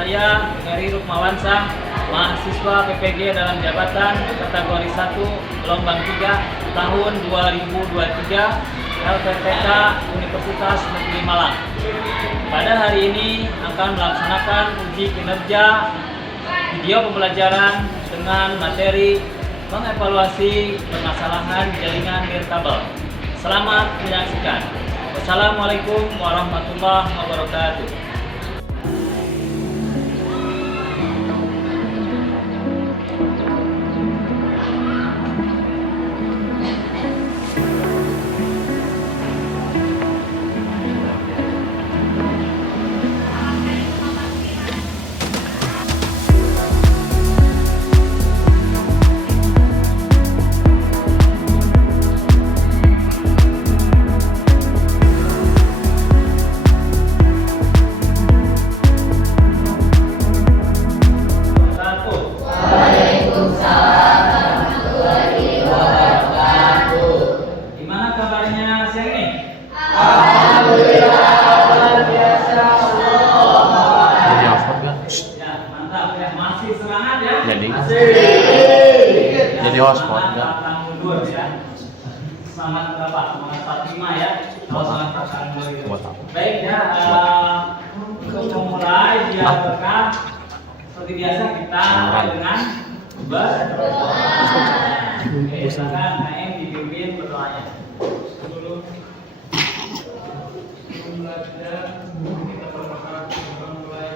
saya Heri Rukmawansah, mahasiswa PPG dalam jabatan kategori 1 gelombang 3 tahun 2023 LPTK Universitas Negeri Malang. Pada hari ini akan melaksanakan uji kinerja video pembelajaran dengan materi mengevaluasi permasalahan jaringan nirkabel. Selamat menyaksikan. Wassalamualaikum warahmatullahi wabarakatuh. Jadi hotspot enggak? Semangat berapa? Semangat 45 ya. Kalau semangat 42 gitu. Baik ya, untuk memulai dia berkah seperti biasa kita mulai dengan berdoa. Oke, silakan Naim dipimpin berdoanya. Dulu belajar kita berdoa mulai.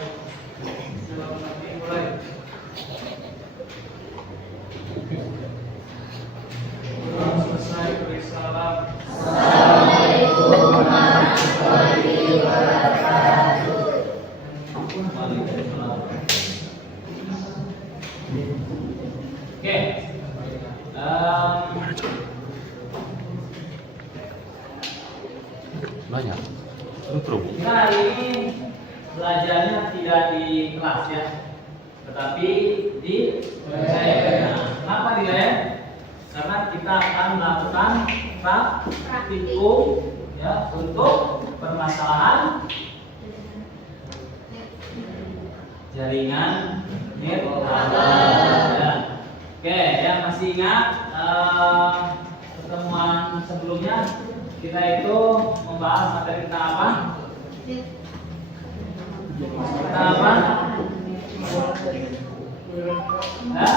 Selesai beri salam. Assalamualaikum warahmatullahi wabarakatuh. Oke. Banyak. Kita hari ini belajarnya tidak di kelas ya, tetapi di lab. Kenapa di lab? Karena kita akan melakukan praktikum ya untuk permasalahan jaringan nirkabel. Ya. Oke, ya masih ingat pertemuan sebelumnya kita itu membahas materi tentang apa? Tentang apa? Ya,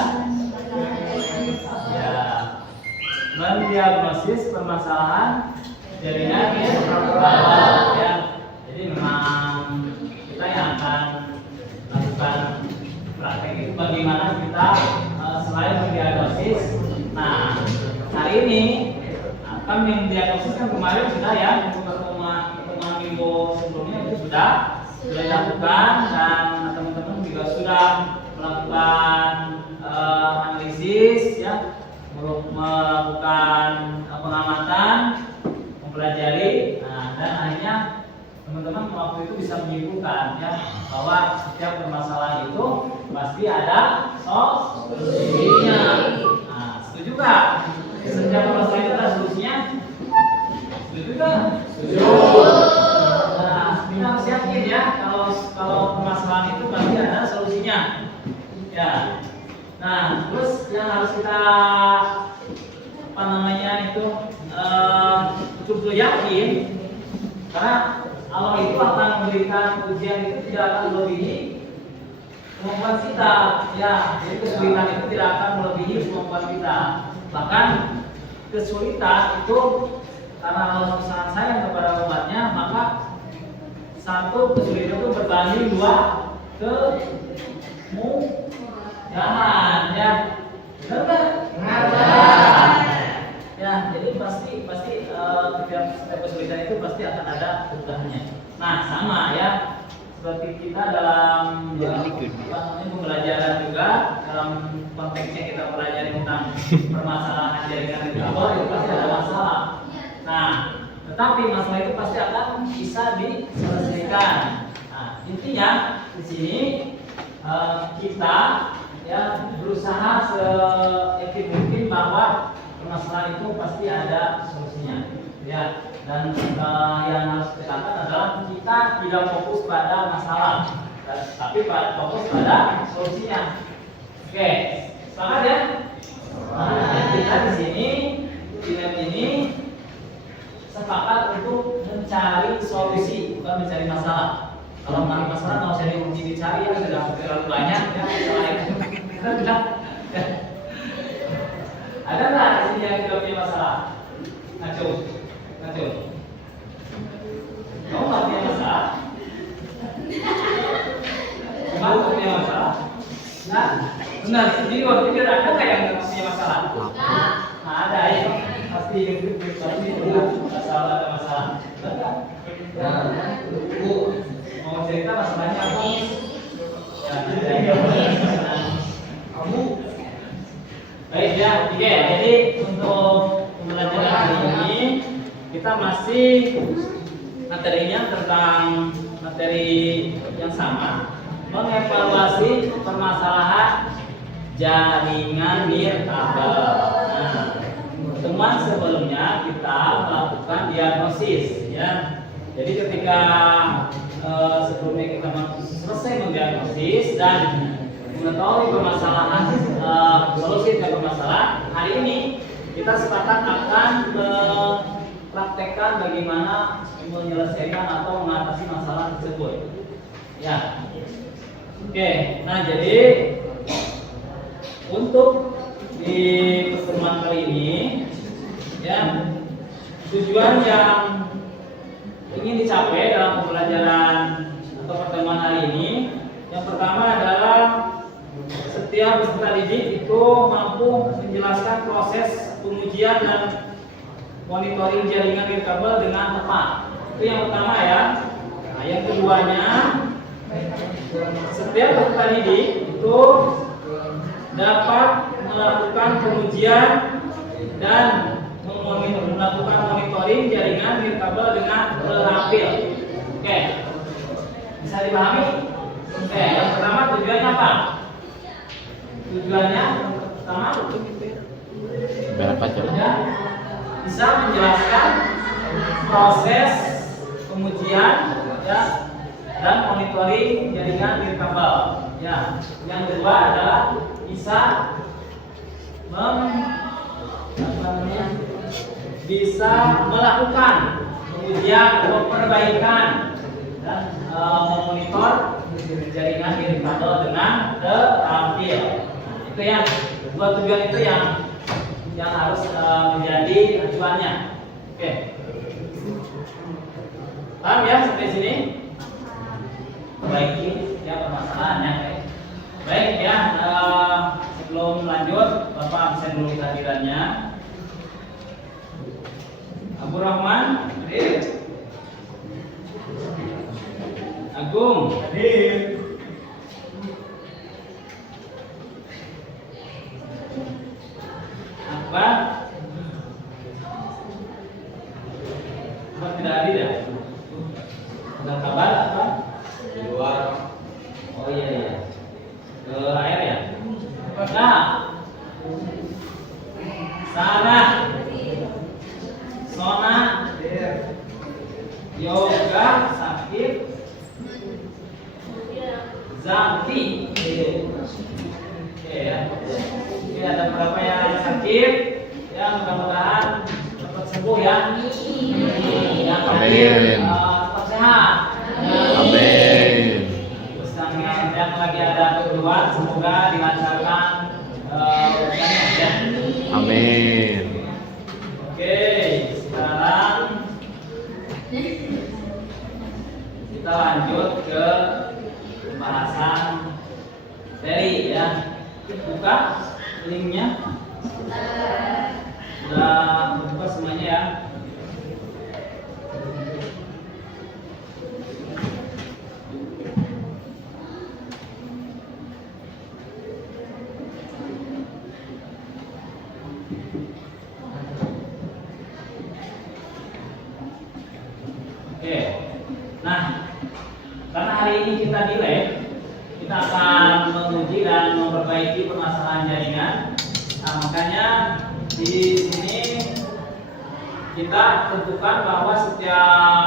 mendiagnosis permasalahan jaringan nirkabel ya. Jadi memang kita yang akan lakukan praktek itu bagaimana kita selain mendiagnosis. Nah, hari ini kan yang diagnosis kan kemarin sudah ya, untuk pertemuan minggu sebelumnya itu sudah dilakukan dan teman-teman juga sudah melakukan analisis ya, melakukan pengamatan, mempelajari. Nah, dan akhirnya teman-teman waktu itu bisa menyimpulkan ya bahwa setiap permasalahan itu pasti ada solusinya. Nah, setuju nggak? Setiap permasalahan itu ada solusinya? Setuju nggak? Setuju. Nah, kita harus yakin ya kalau permasalahan itu pasti ada solusinya. Ya. Nah, terus yang harus kita betul-betul yakin, karena Allah itu akan memberikan ujian itu tidak akan melebihi kemampuan kita. Ya, jadi kesulitan itu tidak akan melebihi kemampuan kita. Bahkan kesulitan itu karena Allah sangat sayang kepada umatnya, maka satu kesulitan itu berbanding dua kemudahan ya. Benar nggak? Ya, jadi pasti setiap kesulitan itu pasti akan ada kemudahannya. Nah, sama ya seperti kita dalam pembelajaran juga, dalam konteksnya kita pelajari tentang permasalahan jaringan nirkabel itu pasti ada masalah. Nah, tetapi masalah itu pasti akan bisa diselesaikan. Nah, intinya di sini kita ya berusaha seyakin mungkin bahwa permasalahan itu pasti ada solusinya. Ya, dan yang harus kita lakukan adalah kita tidak fokus pada masalah, tapi fokus pada solusinya. Oke, sepakat ya? Nah, kita di sini di lab ini sepakat untuk mencari solusi, bukan mencari masalah. Kalau mencari masalah nggak usah dicari, ya sudah terlalu banyak ya masalah itu. Sudah. Ada nggak di sini yang tidak punya masalah? Ngaco. Kamu nggak punya masalah? Cuma nggak punya masalah? Nah, benar. Jadi waktu itu ada nggak yang nggak punya masalah? Nah, ada ya. Pasti ada masalah. Nah, Bu, mau cerita masalahnya apa? Ya, kamu. Baik ya, oke. Jadi untuk pembelajaran hari ini kita masih materinya tentang materi yang sama, mengevaluasi permasalahan jaringan nirkabel. Nah, pertemuan sebelumnya kita melakukan diagnosis ya. Jadi ketika sebelumnya kita selesai mendiagnosis dan mengetahui permasalahan, solusi dari permasalahan, hari ini kita sepakat akan mempraktekkan bagaimana menyelesaikan atau mengatasi masalah tersebut. Ya, oke. Nah, jadi untuk di pertemuan kali ini, ya, tujuan yang ingin dicapai dalam pembelajaran atau pertemuan hari ini, yang pertama adalah setiap peserta didik itu mampu menjelaskan proses pengujian dan monitoring jaringan nirkabel dengan tepat. Itu yang pertama ya. Nah, yang keduanya, setiap peserta didik itu dapat melakukan pengujian dan melakukan monitoring jaringan nirkabel dengan terampil. Oke, bisa dipahami? Oke, yang pertama tujuannya apa? Tujuannya pertama ya, bisa menjelaskan proses pengujian ya dan monitoring jaringan nirkabel. Ya, yang kedua adalah bisa melakukan pengujian atau perbaikan dan memonitor jaringan nirkabel dengan terampil. Itu yang dua tujuan itu yang harus menjadi tujuannya. Oke, paham ya sampai sini? Perbaiki ya permasalahannya. Baik ya, sebelum lanjut, Bapak absen dulu kehadirannya. Abu Rahman hadir. Agung hadir. Apa tidak hadir ya? Ada kabar apa? Di luar. Oh iya. Ke air ya? Nah, Sarah, Sona, Yoga, Sakit, Zanti. Oke ya. Ini ada beberapa yang sakit, ya mudah-mudahan cepat sembuh ya. Yang terakhir tetap sehat. Amin. Terus yang lagi ada keperluan semoga dilancarkan urusannya ya. Amin. Oke, sekarang kita lanjut ke pembahasan seri ya. Buka linknya. Sudah buka semuanya ya. Oke. Nah, karena hari ini kita di lab, kita akan menguji dan memperbaiki permasalahan jaringan. Nah, makanya di sini kita tentukan bahwa setiap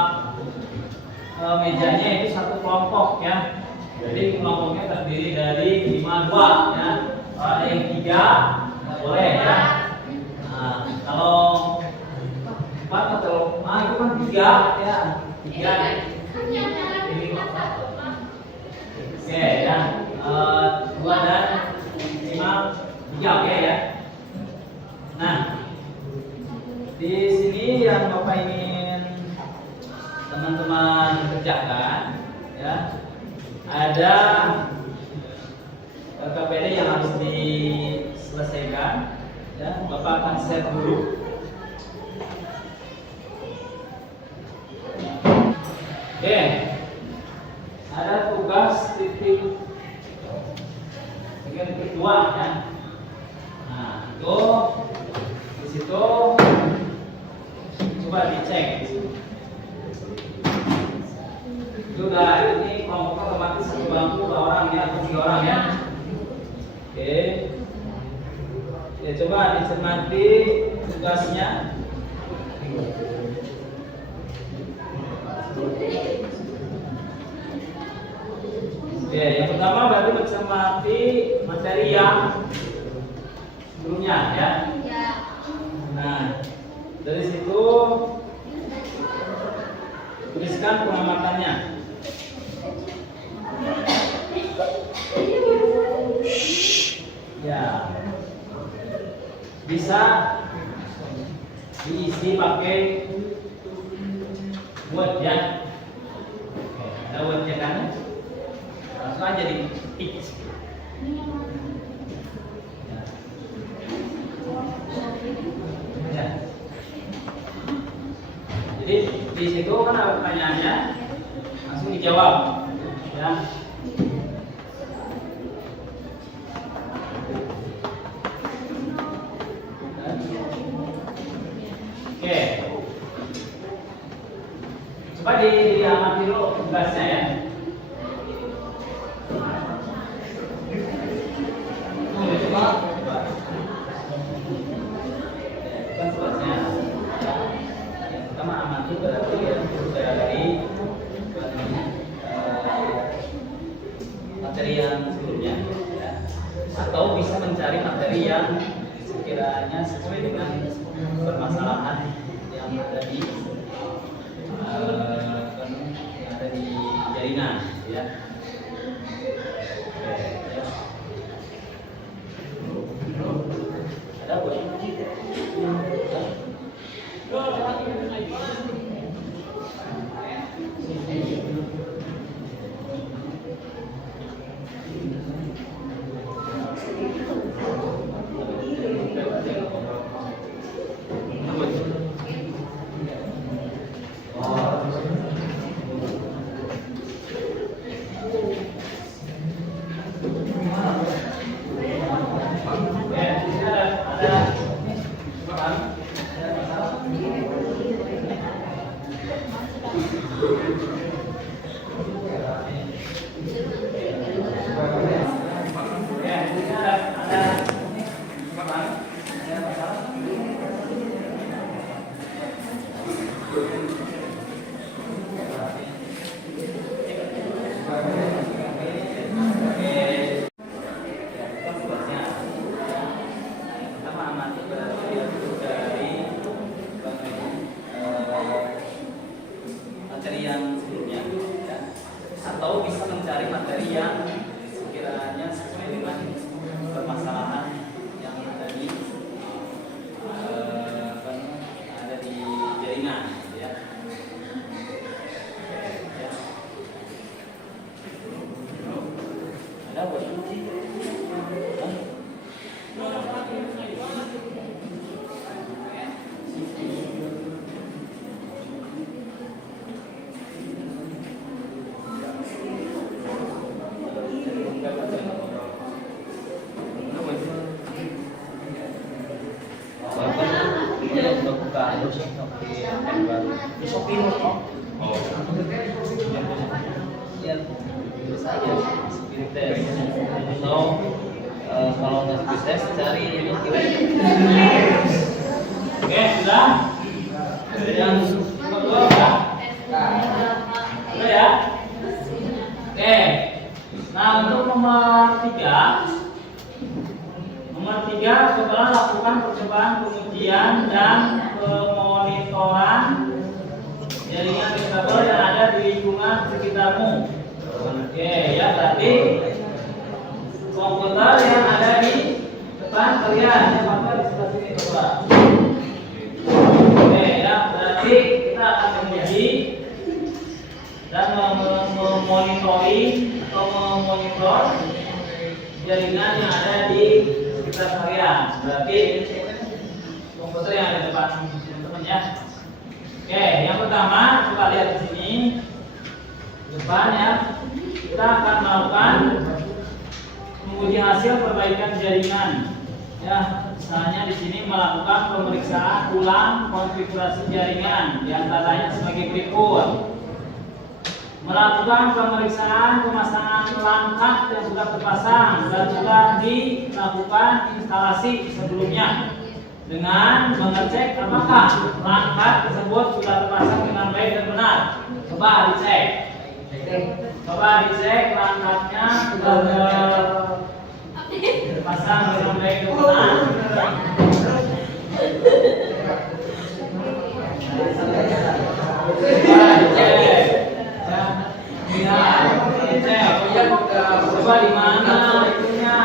mejanya itu satu kelompok ya. Jadi kelompoknya terdiri dari 5 2 ya. Kalau ada yang 3 nggak boleh ya. Nah, kalau 4 atau itu kan 3 ya. 3 ini. Oke ya. 2 dan 5 3 oke ya. Nah, di sini yang Bapak ingin teman-teman kerjakan ya, ada KPD yang harus diselesaikan ya. Bapak akan share dulu. Oke, ada tugas titik 2 ya. Nah, itu di situ coba dicek. Sudah, ini kelompok otomatis 1 bangku 2 orang ya, atau 3 orang ya. Oke. Ya, coba dicermati tugasnya. Oke, yang pertama berarti mencermati materi yang sebelumnya ya. Nah, dari situ tuliskan pengamatannya. Ya, bisa diisi pakai Word ya. Oke, ada Wordnya kan? Langsung aja di tick. Ya. Jadi di situ kan ada pertanyaannya, langsung dijawab ya. Oke, coba diamati dulu tugasnya ya. Coba. Kan tugasnya. Yang pertama amati berarti ya dari materi yang sebelumnya ya. Atau bisa mencari materi yang sekiranya sesuai dengan permasalahan yang ada di jaringan ya. Ada apa? Materi yang sebelumnya ya. Atau bisa mencari materi yang sekiranya sesuai dengan permasalahan yang ada di jaringan ya. Ada apa? Kalau nggak speed test cari ini oke sudah yang kedua udah ya oke pengujian dan pemonitoran jaringan ventilator yang ada di lingkungan sekitarmu. Oke, ya berarti komputer yang ada di depan kalian, yang apa di sebelah sini coba. Oke, ya berarti kita akan menguji dan memonitoring atau memonitor jaringan yang ada di sekitar kalian. Berarti komputer yang ada di depan teman-teman ya. Oke, yang pertama coba lihat di sini depan ya. Kita akan melakukan menguji hasil perbaikan jaringan. Ya, misalnya di sini melakukan pemeriksaan ulang konfigurasi jaringan, diantaranya sebagai berikut: melakukan pemeriksaan pemasangan perangkat yang sudah terpasang dan sudah dilakukan instalasi sebelumnya dengan mengecek apakah perangkat tersebut sudah terpasang dengan baik dan benar. Coba dicek. Coba dicek perangkatnya sudah terpasang dengan baik dan benar. Coba dicek. Coba di mana itunya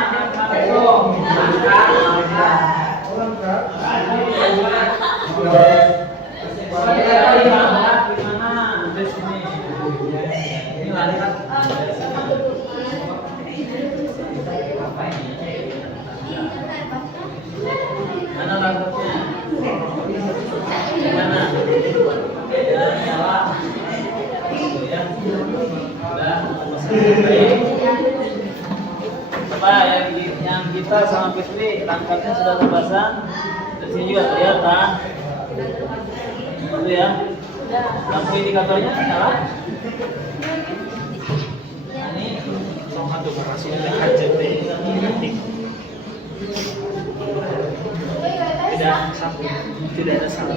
Coba yang kita sama Fitri rangkapnya sudah terpasang. Di sini juga kelihatan. Itu ya. Lampu indikatornya nyala. Ini satu operasi HCT. Tidak ada satu.